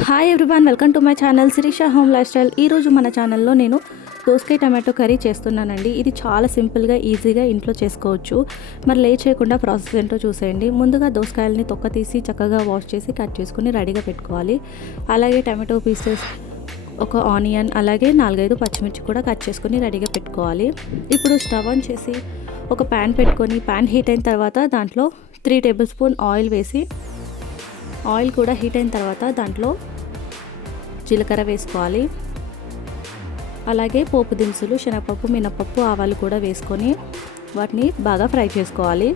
Hi everyone, welcome to my channel Sirisha home lifestyle. ఈరోజు మన ఛానల్లో నేను దోసకాయ టమాటో కర్రీ చేస్తున్నానండి. ఇది చాలా సింపుల్గా ఈజీగా ఇంట్లో చేసుకోవచ్చు. మరి లేట్ చేయకుండా ప్రాసెస్ ఏంటో చూసేయండి. ముందుగా దోసకాయలని తొక్క తీసి చక్కగా వాష్ చేసి కట్ చేసుకుని రెడీగా పెట్టుకోవాలి. అలాగే టమాటో పీసెస్, ఒక ఆనియన్, అలాగే 4-5 పచ్చిమిర్చి కూడా కట్ చేసుకుని రెడీగా పెట్టుకోవాలి. ఇప్పుడు స్టవ్ ఆన్ చేసి ఒక ప్యాన్ పెట్టుకొని ప్యాన్ హీట్ అయిన తర్వాత దాంట్లో 3 టేబుల్ స్పూన్ ఆయిల్ వేసి, ఆయిల్ కూడా హీట్ అయిన తర్వాత దాంట్లో జీలకర్ర వేసుకోవాలి. అలాగే పోపు దినుసులు, శనగపప్పు, మినపప్పు, ఆవాలు కూడా వేసుకొని వాటిని బాగా ఫ్రై చేసుకోవాలి.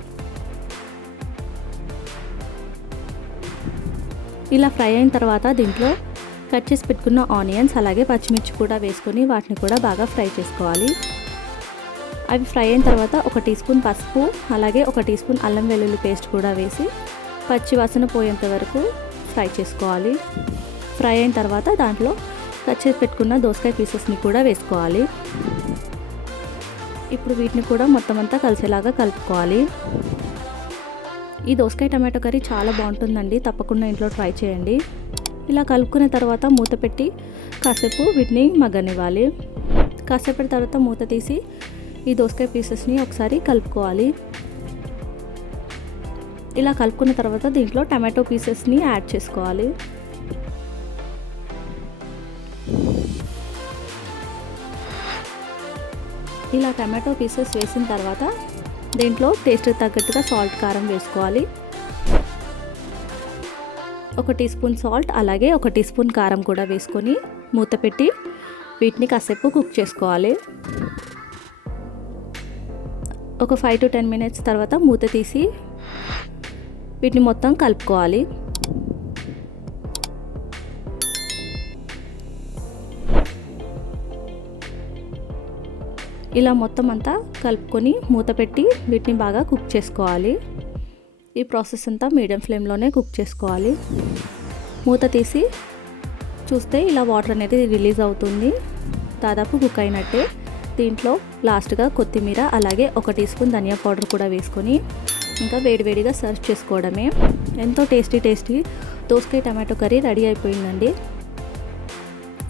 ఇలా ఫ్రై అయిన తర్వాత దీంట్లో కట్ చేసి పెట్టుకున్న ఆనియన్స్ అలాగే పచ్చిమిర్చి కూడా వేసుకొని వాటిని కూడా బాగా ఫ్రై చేసుకోవాలి. అవి ఫ్రై అయిన తర్వాత 1 టీ స్పూన్ పసుపు, అలాగే 1 టీ స్పూన్ అల్లం వెల్లుల్లి పేస్ట్ కూడా వేసి పచ్చి వాసన పోయేంత వరకు ఫ్రై చేసుకోవాలి. ఫ్రై అయిన తర్వాత దాంట్లో కట్ చేసి పెట్టుకున్న దోసకాయ పీసెస్ని కూడా వేసుకోవాలి. ఇప్పుడు వీటిని కూడా మొత్తం అంతా కలిసేలాగా కలుపుకోవాలి. ఈ దోసకాయ టమాటో కర్రీ చాలా బాగుంటుందండి, తప్పకుండా ఇంట్లో ట్రై చేయండి. ఇలా కలుపుకున్న తర్వాత మూత పెట్టి కాసేపు వీటిని మగ్గనివ్వాలి. కాసేపటి తర్వాత మూత తీసి ఈ దోసకాయ పీసెస్ని ఒకసారి కలుపుకోవాలి. ఇలా కలుపుకున్న తర్వాత దీంట్లో టమాటో పీసెస్ని యాడ్ చేసుకోవాలి. ఇలా టమాటో పీసెస్ వేసిన తర్వాత దీంట్లో టేస్ట్కి తగ్గట్టుగా సాల్ట్, కారం వేసుకోవాలి. 1 టీ స్పూన్ సాల్ట్ అలాగే 1 టీ స్పూన్ కారం కూడా వేసుకొని మూత పెట్టి వీటిని కాసేపు కుక్ చేసుకోవాలి. ఒక 5 to 10 మినిట్స్ తర్వాత మూత తీసి వీటిని మొత్తం కలుపుకోవాలి. ఇలా మొత్తం అంతా కలుపుకొని మూత పెట్టి వీటిని బాగా కుక్ చేసుకోవాలి. ఈ ప్రాసెస్ అంతా మీడియం ఫ్లేమ్లోనే కుక్ చేసుకోవాలి. మూత తీసి చూస్తే ఇలా వాటర్ అనేది రిలీజ్ అవుతుంది, దాదాపు కుక్ అయినట్టే. దీంట్లో లాస్ట్గా కొత్తిమీర అలాగే 1 టీ స్పూన్ ధనియా పౌడర్ కూడా వేసుకొని ఇంకా వేడివేడిగా సర్వ్ చేసుకోవడమే. ఎంతో టేస్టీ దోసకాయ టమాటో కర్రీ రెడీ అయిపోయిందండి.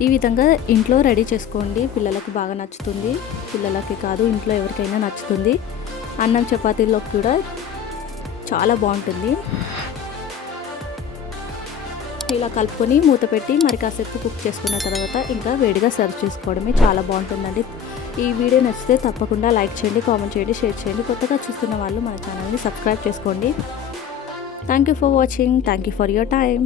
ఈ విధంగా ఇంట్లో రెడీ చేసుకోండి, పిల్లలకు బాగా నచ్చుతుంది. పిల్లలకి కాదు, ఇంట్లో ఎవరికైనా నచ్చుతుంది. అన్నం చపాతీలో కూడా చాలా బాగుంటుంది. ఇలా కలుపుకొని మూత పెట్టి మరి కాసేపు కుక్ చేసుకున్న తర్వాత ఇంకా వేడిగా సర్వ్ చేసుకోవడమే. చాలా బాగుంటుందండి. ఈ వీడియో నచ్చితే తప్పకుండా లైక్ చేయండి, కామెంట్ చేయండి, షేర్ చేయండి. కొత్తగా చూస్తున్న వాళ్ళు మన ఛానల్ని సబ్స్క్రైబ్ చేసుకోండి. Thank you for watching. Thank you for your time.